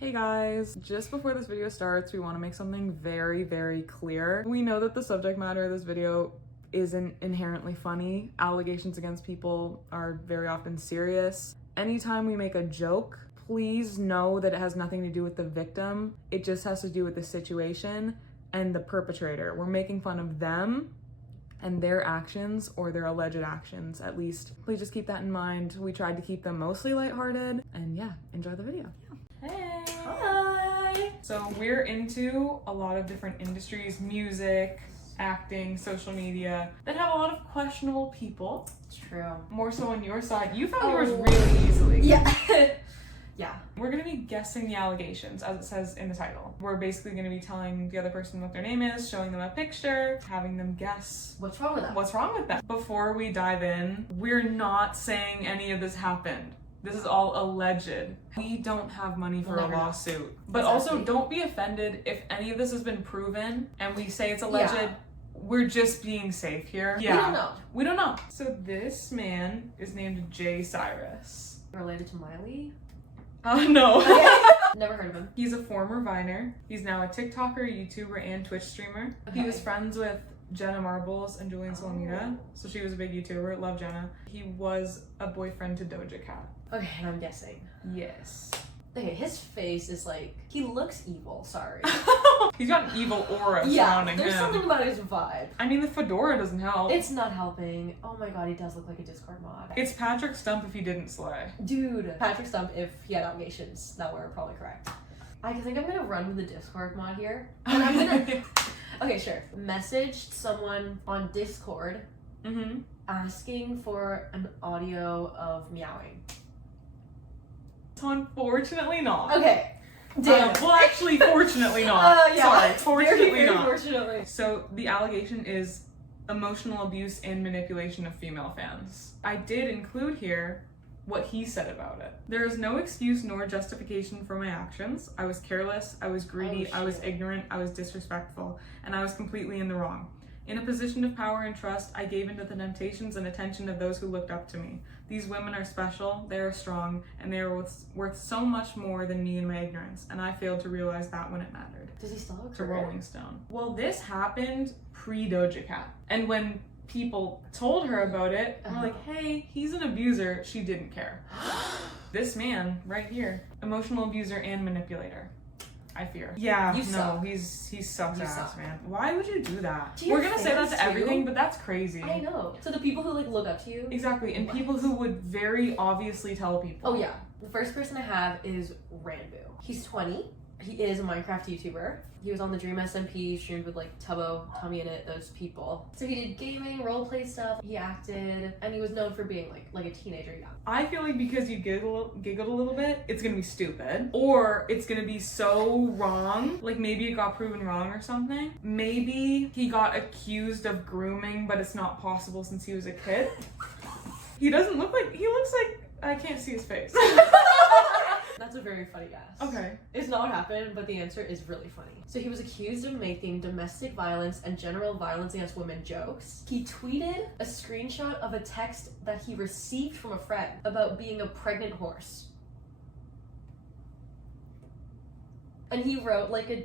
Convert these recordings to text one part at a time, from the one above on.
Hey guys, just before this video starts, we want to make something very, very clear. We know that the subject matter of this video isn't inherently funny. Allegations against people are very often serious. Anytime we make a joke, please know that it has nothing to do with the victim. It just has to do with the situation and the perpetrator. We're making fun of them and their actions or their alleged actions, at least. Please just keep that in mind. We tried to keep them mostly lighthearted, and yeah, enjoy the video. Hey! Hi! So we're into a lot of different industries, music, acting, social media, that have a lot of questionable people. It's true. More so on your side. You found yours really easily. Yeah. Yeah. We're gonna be guessing the allegations, as it says in the title. We're basically gonna be telling the other person what their name is, showing them a picture, having them guess What's wrong with that? what's wrong with them. Before we dive in, we're not saying any of this happened. This is all alleged. We don't have money for a lawsuit. But also, don't be offended if any of this has been proven and we say it's alleged. Yeah. We're just being safe here. Yeah. We don't know. We don't know. So this man is named CYRUS. Related to Miley? No. Never heard of him. He's a former Viner. He's now a TikToker, YouTuber, and Twitch streamer. Okay. He was friends with Jenna Marbles and Julie and Salamita. So she was a big YouTuber. Love Jenna. He was a boyfriend to Doja Cat. Okay, and I'm guessing. Yes. Okay, his face is like, he looks evil, sorry. He's got an evil aura surrounding him. Yeah, there's something about his vibe. I mean, the fedora doesn't help. It's not helping. Oh my god, he does look like a Discord mod. It's Patrick Stump if he didn't slay. Dude, Patrick Stump if he had allegations that were probably correct. I think I'm gonna run with the Discord mod here. And I'm gonna... Okay, sure. Messaged someone on Discord asking for an audio of meowing. So unfortunately not. Okay. Damn. Well, actually, fortunately not. Yeah. Sorry, fortunately very not. Fortunately. So the allegation is emotional abuse and manipulation of female fans. I did include here what he said about it. There is no excuse nor justification for my actions. I was careless, I was greedy, I was ignorant, I was disrespectful, and I was completely in the wrong. In a position of power and trust, I gave into the temptations and attention of those who looked up to me. These women are special, they are strong, and they are worth so much more than me and my ignorance, and I failed to realize that when it mattered. Does he still have a To career? Rolling Stone. Well, this happened pre-Doja Cat. And when people told her about it, we're like, hey, he's an abuser, she didn't care. This man right here, emotional abuser and manipulator. I fear. Yeah, You suck. He sucks ass, suck. man. Why would you do that? To your We're gonna say that fans, to everything, too? but that's crazy. I know. So the people who like look up to you. Exactly, and people who would very obviously tell people. Oh yeah. The first person I have is RANBOO. He's 20. He is a Minecraft YouTuber. He was on the Dream SMP, streamed with like Tubbo, Tommy in it, those people. So he did gaming, roleplay stuff, he acted, and he was known for being like a teenager young. I feel like because you giggled a little bit, it's gonna be stupid. Or it's gonna be so wrong, like maybe it got proven wrong or something. Maybe he got accused of grooming, but it's not possible since he was a kid. He looks like, I can't see his face. That's a very funny guess. Okay. It's not what happened, but the answer is really funny. So he was accused of making domestic violence and general violence against women jokes. He tweeted a screenshot of a text that he received from a friend about being a pregnant horse. And he wrote like a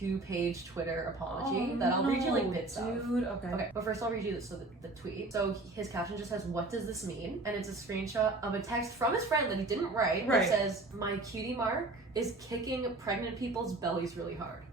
2-page Twitter apology that I'll read you like bits of. Dude, okay. But first I'll read you the tweet. So his caption just says, "What does this mean?" And it's a screenshot of a text from his friend that he didn't write. That says, "My cutie mark is kicking pregnant people's bellies really hard."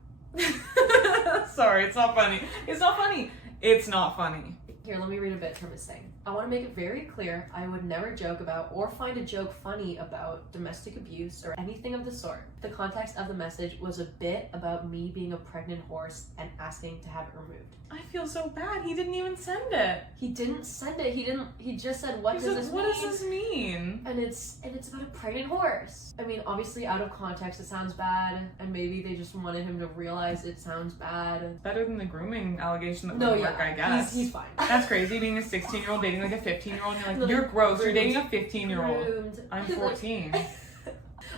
Sorry, it's not funny. It's not funny. It's not funny. Here, let me read a bit from his thing. "I want to make it very clear, I would never joke about or find a joke funny about domestic abuse or anything of the sort. The context of the message was a bit about me being a pregnant horse and asking to have it removed." I feel so bad. He didn't even send it. He didn't send it. He just said, "What does this mean?" What does this mean? And it's about a pregnant horse. I mean, obviously out of context it sounds bad, and maybe they just wanted him to realize it sounds bad. Better than the grooming allegation that would work, I guess. He's fine. That's crazy, being a 16-year-old dating like a 15-year-old, and you're like, you're gross, you're dating a 15-year-old. I'm 14.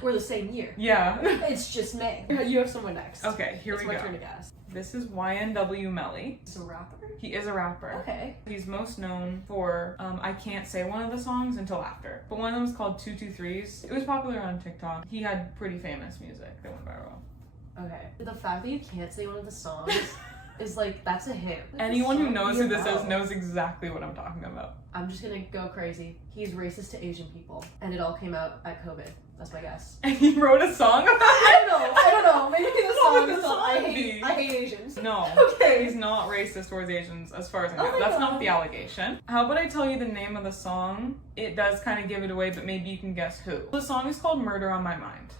We're the same year. Yeah. It's just May. You have someone next. Okay, here It's we my go. turn to guess. This is YNW Melly. Is he a rapper? He is a rapper. Okay. He's most known for, I can't say one of the songs until after, but one of them is called 223s. It was popular on TikTok. He had pretty famous music that went viral. Okay. The fact that you can't say one of the songs is like, that's a hit. Anyone who knows who this is about? knows exactly what I'm talking about. I'm just gonna go crazy. He's racist to Asian people, and it all came out at COVID. That's my guess. And he wrote a song about it? I don't know. Maybe the What song would is the called song I be? hate Asians. No. Okay. He's not racist towards Asians, as far as I know. Oh my That's God. not the allegation. How about I tell you the name of the song? It does kind of give it away, but maybe you can guess who. The song is called Murder on My Mind.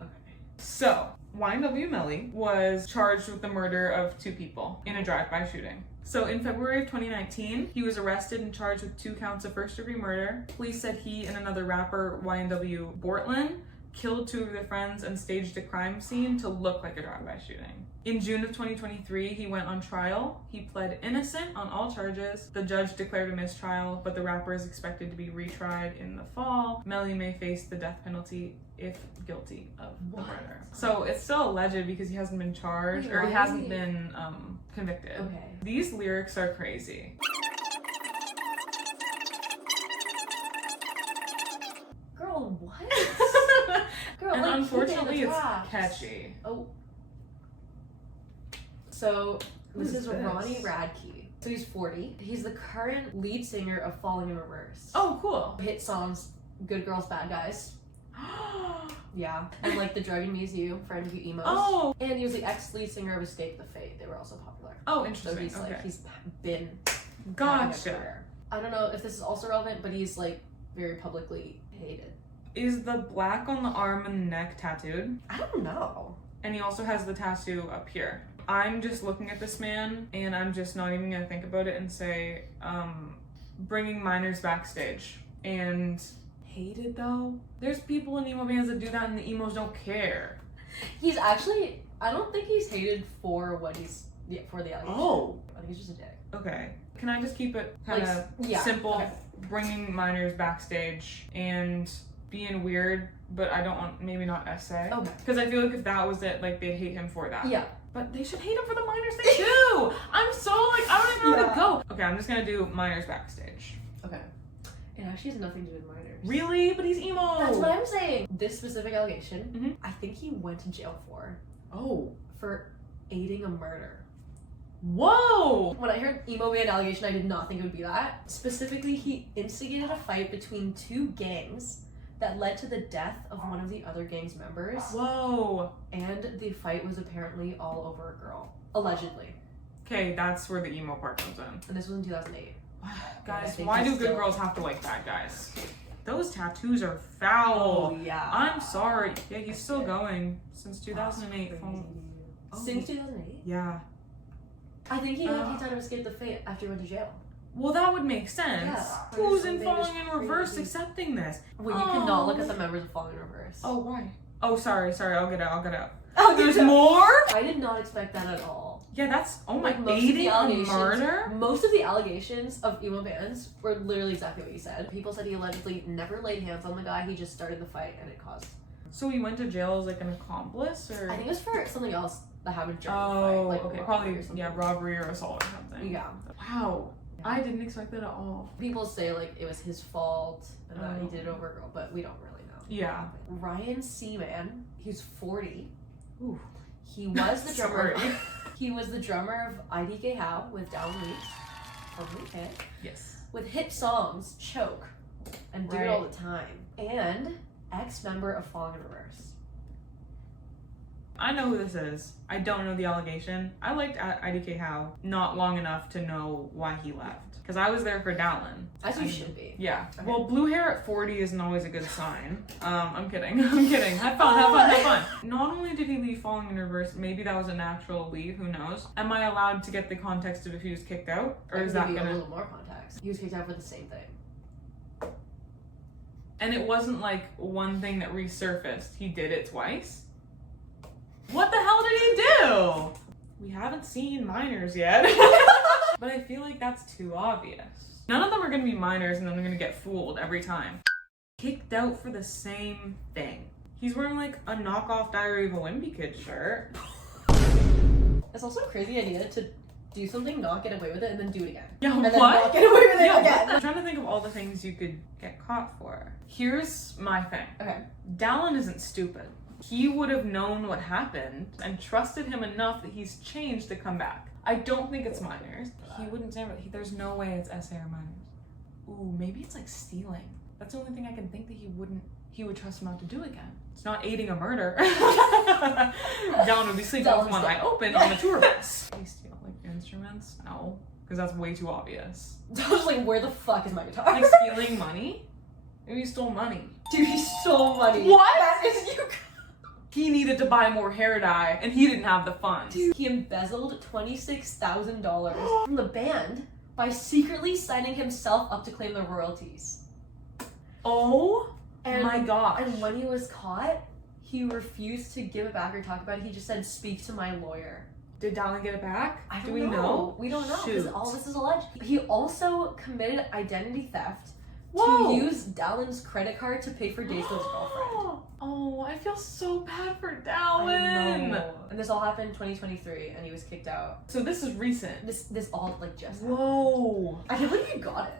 Okay. So, YNW Melly was charged with the murder of 2 people in a drive-by shooting. So in February of 2019, he was arrested and charged with 2 counts of first-degree murder. Police said he and another rapper, YNW Bortland, killed 2 of their friends and staged a crime scene to look like a drive-by shooting. In June of 2023, he went on trial. He pled innocent on all charges. The judge declared a mistrial, but the rapper is expected to be retried in the fall. Melly may face the death penalty if guilty of the murder. So it's still alleged because he hasn't been charged, Wait, or he why hasn't is he- been convicted. Okay. These lyrics are crazy. Girl, what? Girl, And like, unfortunately, keep it in it's the trash. catchy. Oh. So Who's this is this? Ronnie Radke. So he's 40. He's the current lead singer of Falling in Reverse. Oh, cool. Hit songs, Good Girls, Bad Guys. Yeah. And like The Drug and Me's You, for any of you emos. Oh. And he was the ex-lead singer of Escape the Fate. They were also popular. Oh, So interesting. he's like, Okay. he's been having a Gotcha. career. I don't know if this is also relevant, but he's like very publicly hated. Is the black on the arm and neck tattooed? I don't know. And he also has the tattoo up here. I'm just looking at this man and I'm just not even gonna think about it and say, bringing minors backstage. And hated though? There's people in emo bands that do that and the emos don't care. He's actually, I don't think he's hated for what he's, yeah, for the allegation. Oh. I think he's just a dick. Okay. Can I just keep it kind of yeah, simple? okay. Bringing minors backstage and being weird, but I don't want, maybe not essay. Okay. Because I feel like if that was it, like they'd hate him for that. Yeah. But they should hate him for the minors thing too. I'm so like, I don't even know where to Yeah. go. Okay, I'm just gonna do minors backstage. Okay. It actually has nothing to do with minors. Really? But he's emo. That's what I'm saying. This specific allegation, Mhm. I think he went to jail Oh. for aiding a murder. Whoa. When I heard emo band allegation, I did not think it would be that. Specifically, he instigated a fight between 2 gangs that led to the death of one of the other gang's members. Whoa. And the fight was apparently all over a girl. Allegedly. Okay, that's where the emo part comes in. And this was in 2008. I Guys, think why he's do good still- girls have to like bad guys? Those tattoos are foul. yeah. I'm sorry. Yeah, he's still going since 2008. Oh. Since 2008? Yeah. I think he tried to escape the fate after he went to jail. Well, that would make sense. Yeah. Who's in They Falling just in Reverse crazy. accepting this? Well, you cannot look at the members of Falling in Reverse. Oh, why? Oh, sorry, I'll get out. Oh, There's more? I did not expect that at all. Yeah, that's, oh my, Like, most of the aiding a allegations- murder? Most of the allegations of emo bands were literally exactly what you said. People said he allegedly never laid hands on the guy, he just started the fight and it caused. So he went to jail as like an accomplice, or? I think it was for something else that happened during the Oh, fight. Like okay, robbery probably, or something. yeah, robbery or assault or something. Yeah. Wow, I didn't expect that at all. People say like it was his fault and that he Oh. did it over a girl, but we don't really know. Yeah. Ryan SEAMAN, he's 40. Ooh. He was the drummer. Sorry. He was the drummer of IDK How with Down Weeks. Okay. Yes. With hit songs Choke and Do It Right. All the Time. And ex-member of Falling in Reverse. I know who this is. I don't know the allegation. I liked IDK How not long enough to know why he left. Because I was there for Dallin. As you should be. Yeah. Okay. Well, blue hair at 40 isn't always a good sign. I'm kidding. I'm kidding. Have fun. Not only did he leave Falling in Reverse, maybe that was a natural leave, who knows? Am I allowed to get the context of if he was kicked out? Or I is can that give you a gonna... little more context. He was kicked out for the same thing. And it wasn't like one thing that resurfaced. He did it twice? What the hell did he do? We haven't seen minors yet. But I feel like that's too obvious. None of them are gonna be minors and then they're gonna get fooled every time. kicked out for the same thing. He's wearing like a knockoff Diary of a Wimpy Kid shirt. It's also a crazy idea to do something, not get away with it, and then do it again. Yeah, and what? then not get away with it again. I'm trying to think of all the things you could get caught for. Here's my thing. Okay. Dallin isn't stupid. He would have known what happened and trusted him enough that he's changed to come back. I don't think it's minors. He wouldn't say it. There's no way it's SA or minors. Ooh, maybe it's like stealing. That's the only thing I can think that he would trust him not to do again. It's not aiding a murder. Dallin would be sleeping with one eye open on the tour bus. He steal like instruments? No, because that's way too obvious. I was like, where the fuck is my guitar? Like stealing money? Maybe he stole money. Dude, he stole money. What? That is you. He needed to buy more hair dye and he didn't have the funds. Dude, he embezzled $26,000 from the band by secretly signing himself up to claim the royalties. Oh my gosh. And when he was caught, he refused to give it back or talk about it. He just said, speak to my lawyer. Did Dallin get it back? Do we know? We don't know because all this is alleged. He also committed identity theft to use Dallin's credit card to pay for dates with his girlfriend. Oh, I feel so bad for Dallin. And this all happened in 2023 and he was kicked out. So this is recent. This all like just Whoa. happened. I can't believe you got it.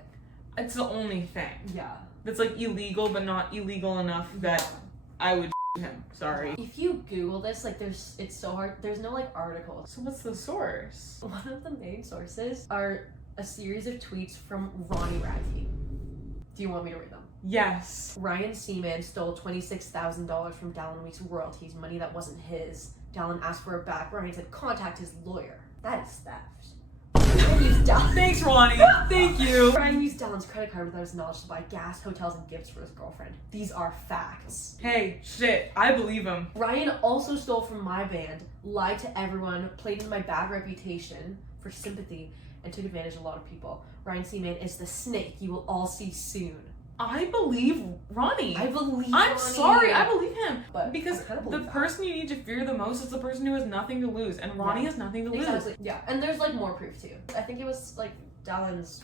It's the only thing. Yeah. That's like illegal but not illegal enough that I would him. Sorry. If you Google this, like it's so hard. There's no like articles. So what's the source? One of the main sources are a series of tweets from Ronnie RADKE. Do you want me to read them? Yes. Ryan SEAMAN stole $26,000 from Dallin Week's royalties, money that wasn't his. Dallin asked for it back. Ryan said, contact his lawyer. That is theft. Ryan used Dallin. Thanks, Ronnie. Thank you. Ryan used Dallin's credit card without his knowledge to buy gas, hotels, and gifts for his girlfriend. These are facts. Hey, shit. I believe him. Ryan also stole from my band, lied to everyone, played into my bad reputation for sympathy, and took advantage of a lot of people. Ryan SEAMAN is the snake you will all see soon. I believe Ronnie. I'm Ronnie. Sorry, I believe him. But because the person you need to fear the most is the person who has nothing to lose, and Ronnie has nothing to lose. Exactly. Yeah, and there's like more proof too. I think it was like Dallin's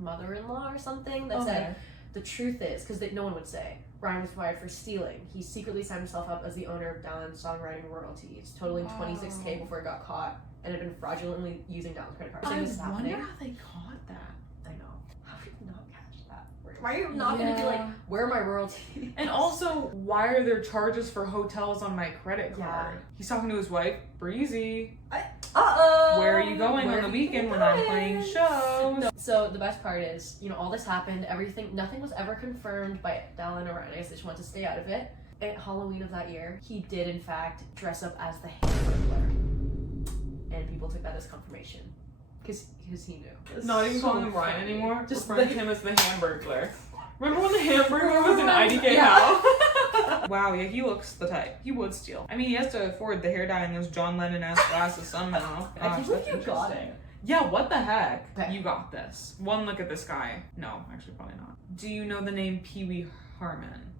mother-in-law or something that said the truth is, because no one would say, Ryan was fired for stealing. He secretly signed himself up as the owner of Dallin's songwriting royalties, totaling $26K before he got caught, and had been fraudulently using Dallin's credit card. I wonder how they caught that. I know. How did you not catch that? Why are you not gonna be like, where are my royalties? And also, why are there charges for hotels on my credit card? He's talking to his wife, Breezy. Where are you going on the weekend when I'm playing shows? No. So the best part is, all this happened, nothing was ever confirmed by Dallin or Ryan. I guess they just wanted to stay out of it. At Halloween of that year, he did in fact dress up as the Hamburglar. And people took that as confirmation. Because he knew. Not even calling him Ryan anymore? Just referring to him as the Hamburglar. Remember when the Hamburglar was in IDK How? Wow, yeah, he looks the type. He would steal. I mean, he has to afford the hair dye and those John Lennon-esque glasses somehow. I can't believe you got it. Yeah, what the heck? Okay. You got this. One look at this guy. No, actually probably not. Do you know the name Pee Wee Herman?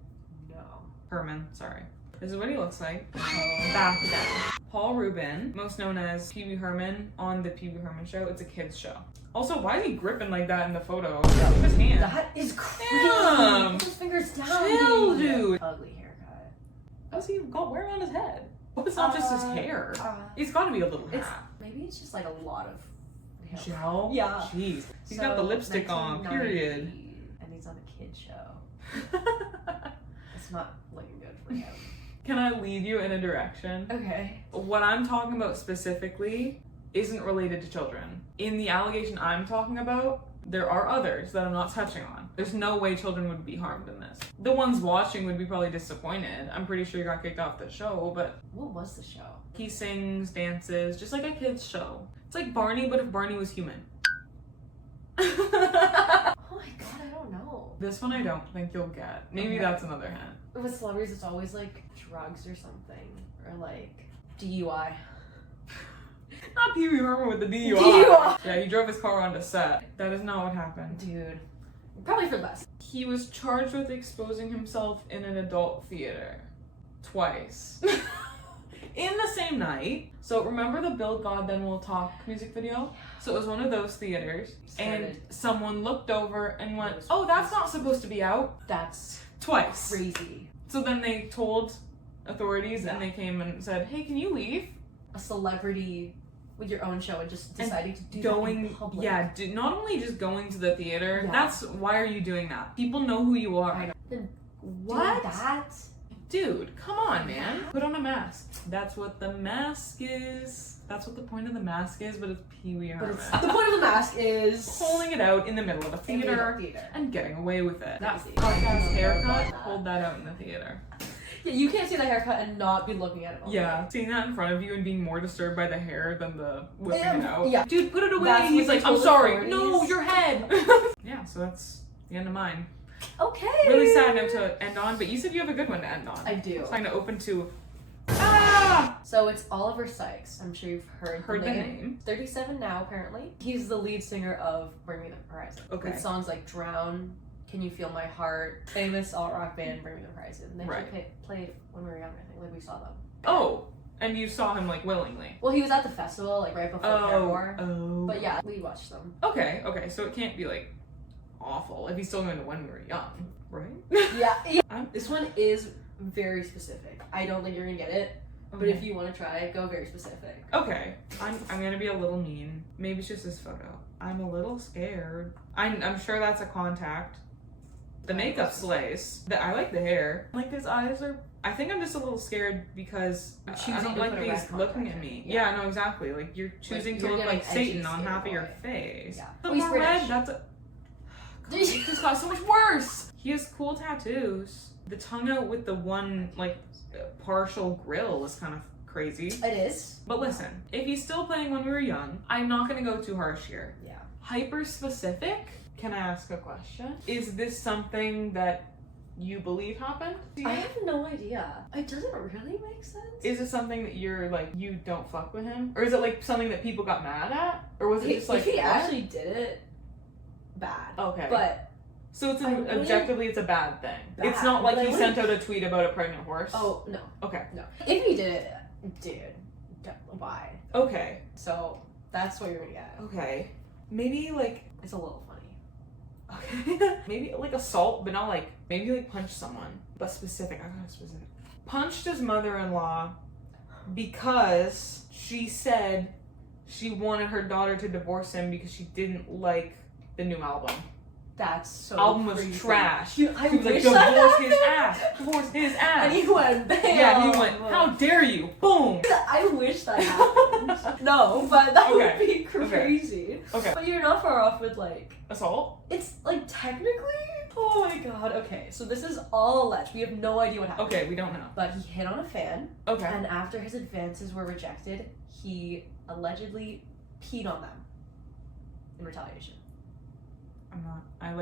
No. Herman, sorry. This is what he looks like back then. Paul Reuben, most known as Pee Wee Herman on the Pee Wee Herman Show. It's a kid's show. Also, why is he gripping like that in the photo? Look at his hand. That is crazy. Damn. Put his fingers down. Chill, dude. Ugly haircut. How's he wearing on his head? Hope it's not just his hair. He's got to be a little hat. Maybe it's just like a lot of hair. Gel? Yeah. Jeez. He's got the lipstick on, period. And he's on a kid show. It's not looking good for him. Can I lead you in a direction? Okay. What I'm talking about specifically isn't related to children. In the allegation I'm talking about, there are others that I'm not touching on. There's no way children would be harmed in this. The ones watching would be probably disappointed. I'm pretty sure he got kicked off the show, but... What was the show? He sings, dances, just like a kid's show. It's like Barney, but if Barney was human. Oh my god, I don't know. This one I don't think you'll get. Maybe that's another hint. With celebrities, it's always like drugs or something. Or like DUI. Not Pee Wee Herman with the DUI. DUI. Yeah, he drove his car onto set. That is not what happened. Dude. Probably for the best. He was charged with exposing himself in an adult theater. Twice. in the same night. So remember the Build God Then We'll Talk music video? So it was one of those theaters, and someone looked over and went, oh, that's not supposed to be out. That's twice. crazy. So then they told authorities and they came and said, hey, can you leave? A celebrity with your own show and just deciding to do going that in public. Yeah, not only just going to the theater, Yeah. that's why are you doing that? People know who you are. I know. Then What? do that? Dude, come on, man. Put on a mask. That's what the mask is. That's what the point of the mask is, but it's Pee-wee Herman. The point of the mask is Holding it out in the middle of a in the middle of theater theater. and getting away with it. That Crazy. fuck-ass haircut, hold that out in the theater. Yeah, you can't see the haircut and not be looking at it all Yeah, day. seeing that in front of you and being more disturbed by the hair than the whipping it out. Yeah. Dude, put it away. That's He's what like, they I'm told sorry. authorities. No, your head. Yeah, so that's the end of mine. Okay. Really sad note to end on, but you said you have a good one to end on. I do. It's kind of open to. Ah! So it's Oliver Sykes. I'm sure you've heard The name. 37 now, apparently. He's the lead singer of Bring Me the Horizon. Okay. With songs like Drown, Can You Feel My Heart, famous alt-rock band Bring Me the Horizon. They actually played when we were younger, I think. Like, we saw them. Oh, and you saw him like willingly. Well, he was at the festival, like, right before Paramore. Oh. But yeah, we watched them. Okay, so it can't be like awful if he's still going to When We Were Young, right? Yeah. I'm- This one is very specific. I don't think you're gonna get it, but if you want to try it, go very specific. Okay, I'm gonna be a little mean. Maybe it's just this photo. I'm a little scared. I'm sure that's a contact. The makeup slays. I like the hair. Like his eyes are. I think I'm just a little scared because I Choosing don't to like put a these red looking at contact me. in. Yeah, no, exactly. Like you're choosing to you're look getting like edgy, Satan on scary half of your boy. face. Yeah. The Oh, he's more British. red, that's a. This got so much worse. He has cool tattoos. The tongue out with the one like partial grill is kind of crazy. It is. But listen, if he's still playing When We Were Young, I'm not gonna go too harsh here. Yeah. Hyper specific. Can I ask a question? Is this something that you believe happened to you? I have no idea. It doesn't really make sense. Is it something that you're like, you don't fuck with him? Or is it like something that people got mad at? Or was it just like, if he what? actually did it, bad. Okay. But so it's I wouldn't- objectively it's a bad thing. Bad, It's not like but I he sent out a tweet about a pregnant horse. oh no, Okay. no. If he did it, dude, why? Okay. So that's what you're gonna get. Okay. Maybe like It's a little funny. okay. Maybe like assault, but not like maybe like punch someone. But specific. I got specific. Punched his mother-in-law because she said she wanted her daughter to divorce him because she didn't like the new album. That's so Album was crazy. trash. Dude, I He was like, wish divorce that his happened. ass. Divorce his ass. And he went bam. Yeah, he went, how dare you? Boom. I wish that happened. No, but that Okay. would be crazy. Okay. But you're not far off with like, Assault? it's like technically. Oh my god. Okay, so this is all alleged. We have no idea what happened. Okay, we don't know. But he hit on a fan, Okay. and after his advances were rejected, he allegedly peed on them in retaliation.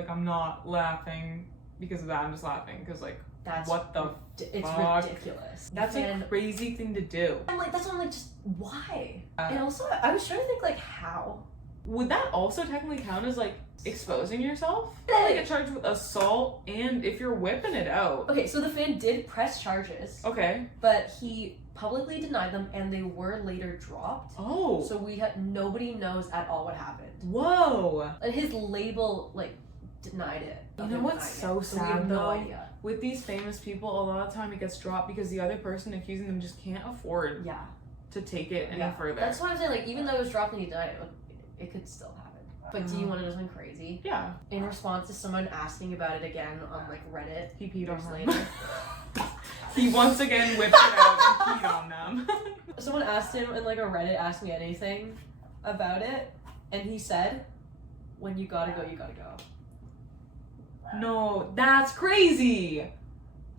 I'm not laughing because of that. I'm just laughing because like, That's what the it's fuck? ridiculous. That's And a crazy thing to do. I'm like, that's why I'm like, just why? Uh, And also, I was trying to think like how. Would that also technically count as like exposing yourself? Like get charged with assault and if you're whipping it out. Okay, so the fan did press charges, Okay. but he publicly denied them, and they were later dropped. Oh. So nobody knows at all what happened. Whoa. And his label like denied it. You of know him what's denying so it. So we sad, have no though? idea. With these famous people, a lot of time it gets dropped because the other person accusing them just can't afford Yeah. to take it any Yeah. further. That's why I'm saying, like, even though it was dropped and he denied it, it could still happen. But do you want to know something crazy? Yeah. In response to someone asking about it again on like Reddit, He peed on years them. later, He once again whipped it out and peed on them. someone asked him in like a Reddit, ask me anything about it, and he said, "When you gotta go, you gotta go." No, that's crazy.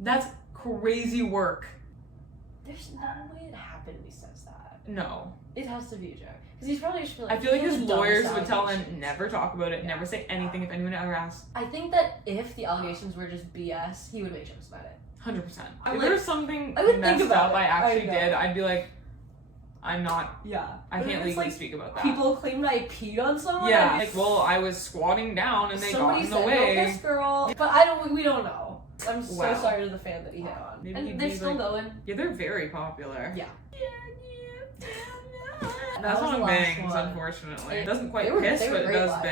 That's crazy work. There's no way it happened. He says that. No. It has to be a joke. Because he's probably just I feel like he has his the lawyers dumbest would tell him allegations. never talk about it, Yeah. never say anything if anyone ever asks. I think that if the allegations were just BS, he would make jokes about it. 100%. I'm If like- there was something I would think messed about up it. I actually I know. did, I'd be like, I'm not, Yeah. I But if can't it's, legally like, speak about that. People claimed I peed on someone. Yeah. and Like, well, I was squatting down and they somebody got in the said, way. "No, piss girl." But we don't know. I'm so Wow. sorry to the fan that he hit on. Maybe And he'd they're be still like- going. Yeah, they're very popular. Yeah. That That was the song last bangs, one. unfortunately. It It- doesn't quite they were piss, but it great does live.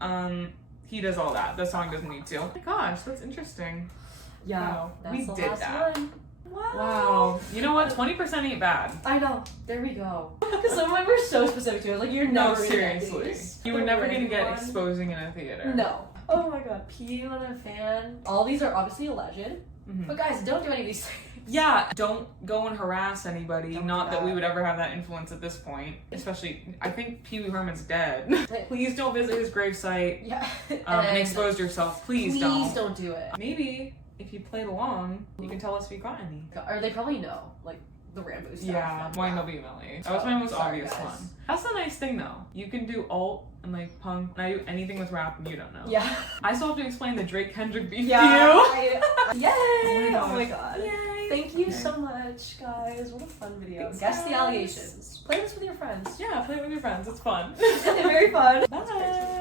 bang. He does all that. The song doesn't need to. Oh my gosh, that's interesting. Yeah. Wow. That's We the did last that. one. Wow. Wow. You know what? 20% ain't bad. I know. There we go. Because some of them were so specific to it. Like, you're No, never gonna get seriously. these. You were The never gonna random get one. exposing in a theater. No. Oh my god. P on a fan. All these are obviously alleged. Mhm. But guys, don't do any of these things. Yeah, don't go and harass anybody. Don't Not do that that. we would ever have that influence at this point. Especially, I think Pee Wee Herman's dead. Like, Please don't visit his gravesite yeah. and expose yourself. Please don't. do it. Maybe if you played along, you can tell us if you got any. Or they probably know, like, the RANBOO stuff. Yeah, and why that. no be Melly? That was my most Sorry, obvious guys. one. That's the nice thing though. You can do alt and like punk, and I do anything with rap and you don't know. Yeah. I still have to explain the Drake Kendrick beef Yeah. to you. Yay! Oh Oh my my god. Yay. Thank you so much, guys. What a fun video. Thanks, Guess the guys. allegations. Play this with your friends. Yeah, play it with your friends. It's fun. Very fun. Bye.